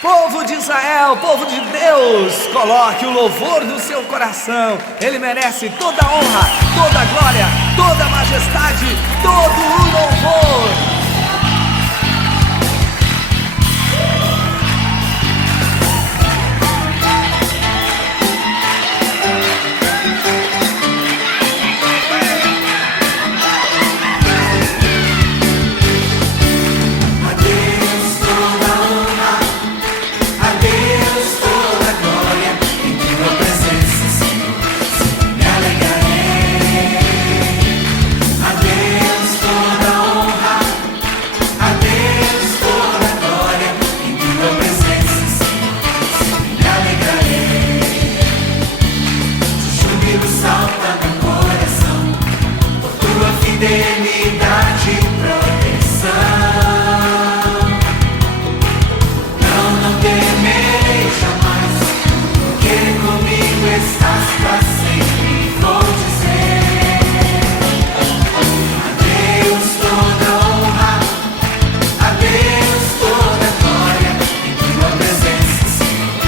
Povo de Israel, povo de Deus, coloque o louvor no seu coração. Ele merece toda a honra, toda a glória, toda a majestade, todo o louvor. Salta no coração, por tua fidelidade e proteção. Não temerei jamais, porque comigo estás pra sempre. Vou dizer a Deus toda honra, a Deus toda glória. Em tua presença, Senhor,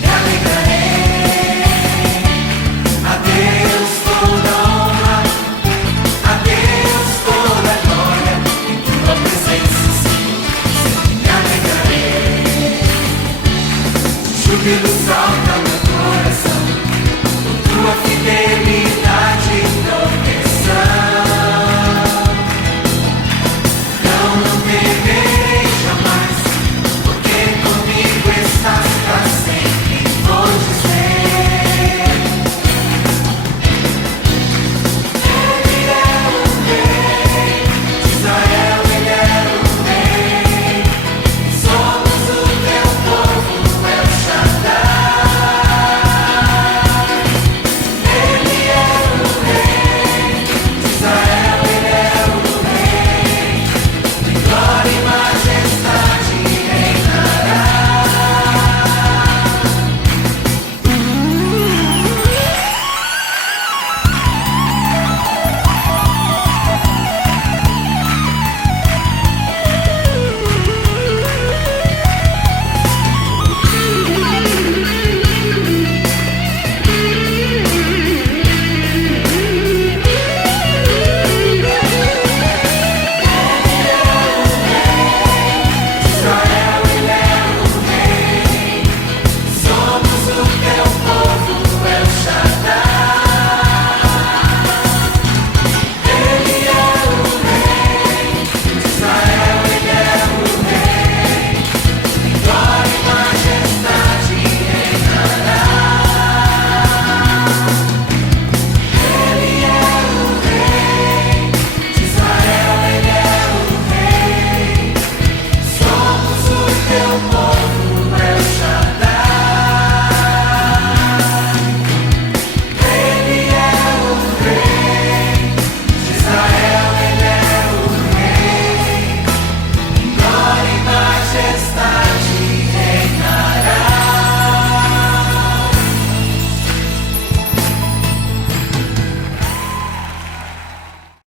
me alegrarei. A Deus toda honra, a Deus toda glória. Em tua presença, Senhor, me alegrarei. Júbilo salta no coração, por tua fidelidade.